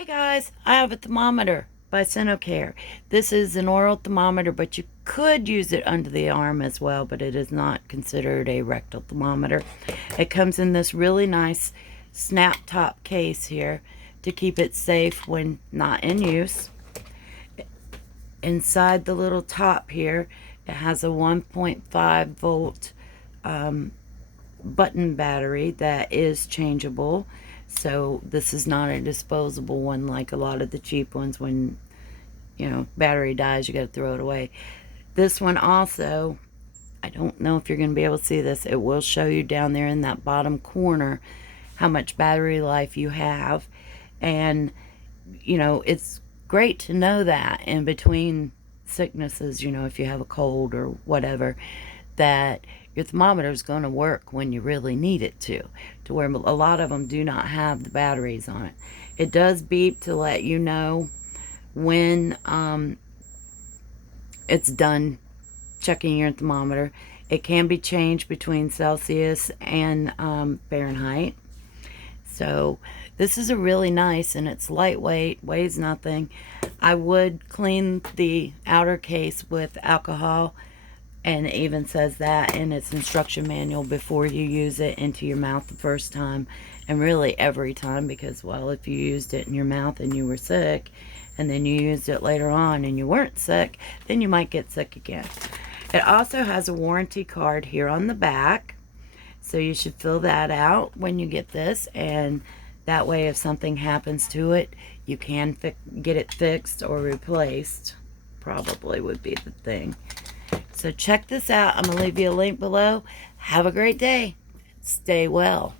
Hey guys, I have a thermometer by Sinocare. This is an oral thermometer, but you could use it under the arm as well, but it is not considered a rectal thermometer. It comes in this really nice snap top case here to keep it safe when not in use. Inside the little top here, it has a 1.5 volt button battery that is changeable. So this is not a disposable one like a lot of the cheap ones. When battery dies, you got to throw it away. This one also, I don't know if you're going to be able to see this, it will show you down there in that bottom corner how much battery life you have. And it's great to know that in between sicknesses, if you have a cold or whatever, that your thermometer is going to work when you really need it to where a lot of them do not have the batteries on it. It does beep to let you know when it's done checking your thermometer. It can be changed between Celsius and Fahrenheit. So this is a really nice, and it's lightweight, weighs nothing. I would clean the outer case with alcohol, and it even says that in its instruction manual before you use it into your mouth the first time, and really every time, because, well, if you used it in your mouth and you were sick, and then you used it later on and you weren't sick, then you might get sick again. It also has a warranty card here on the back, so you should fill that out when you get this, and that way if something happens to it, you can get it fixed or replaced. Probably would be the thing. So check this out. I'm going to leave you a link below. Have a great day. Stay well.